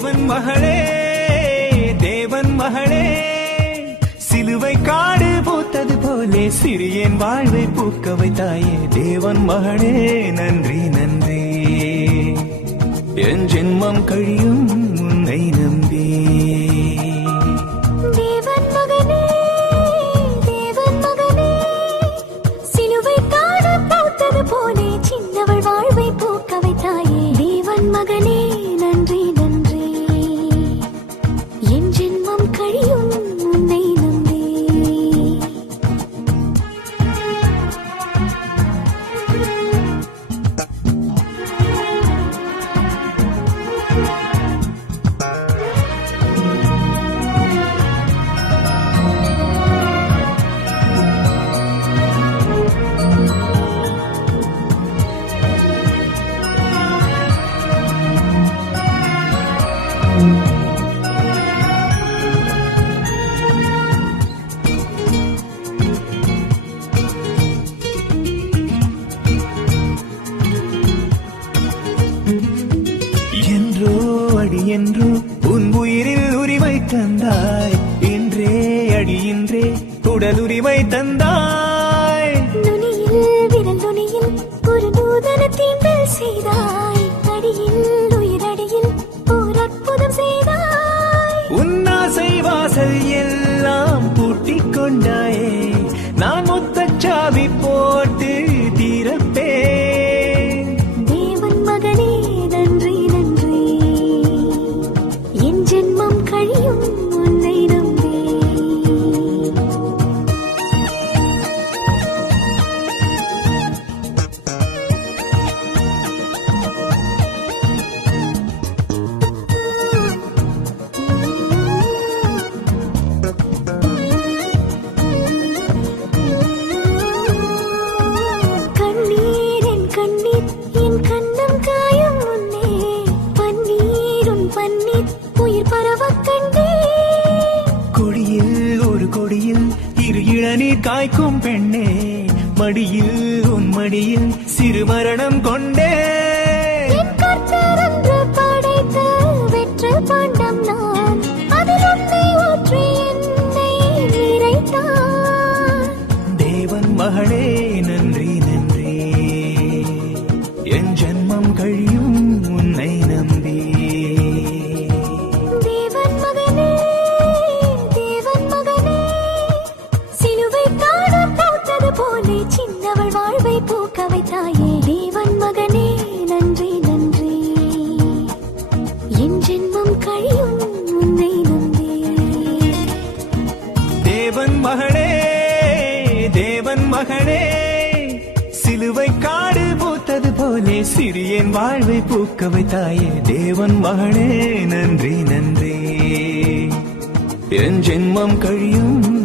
தேவன் மகளே தேவன் மகளே சிலுவை காடு பூத்தது போலே சிறியேன் வாழ்வை பூக்க வைத்தாயே தேவன் மகளே நன்றி நன்றி என் ஜென்மம் கழியும் உன்னை நம்பி மகனே நன்றி நன்றி என் ஜென்மம் கழியும் உன்னை நம்பி என்றோ உன் உயிரில் உரிமை தந்தாய் இன்றே அடி இன்றே உடல் உரிமை தந்தாய் நுனியில் விரல் நுனியில் ஒரு நூதன தீண்டல் செய்தாய் அடியில் உயிரடியில் ஓர் அற்புதம் செய்தாய் உன்னாசை வாசல் எல்லாம் பூட்டிக் கொண்டாயே நான் முத்தச்சாவி போட்டு தீரப்பேன் தேவன் மகனே நன்றி நன்றி என் ஜென்மம் கழியும் உன்னை நம்பி இளநீர் காய்க்கும் பெண்ணே மடியில் உன் மடியில் சிறு மரணம் கொண்டே படைத்த வெற்ற பாண்டம் நான் அதில் உன்னை ஊற்றி என்னை நிறைத்தான் தேவன் மகளே நன்றி நன்றி என் ஜென்மம் கழியும் உன்னை நம்பி சின்னவள் வாழ்வை பூக்க வைத்தாயே தேவன் மகனே நன்றி நன்றி என் ஜென்மம் கழியும் உன்னை நம்பி தேவன் மகளே தேவன் மகளே சிலுவை காடு பூத்தது போலே சிறியேன் வாழ்வை பூக்க வைத்தாயே தேவன் மகளே நன்றி நன்றி என் ஜென்மம் கழியும்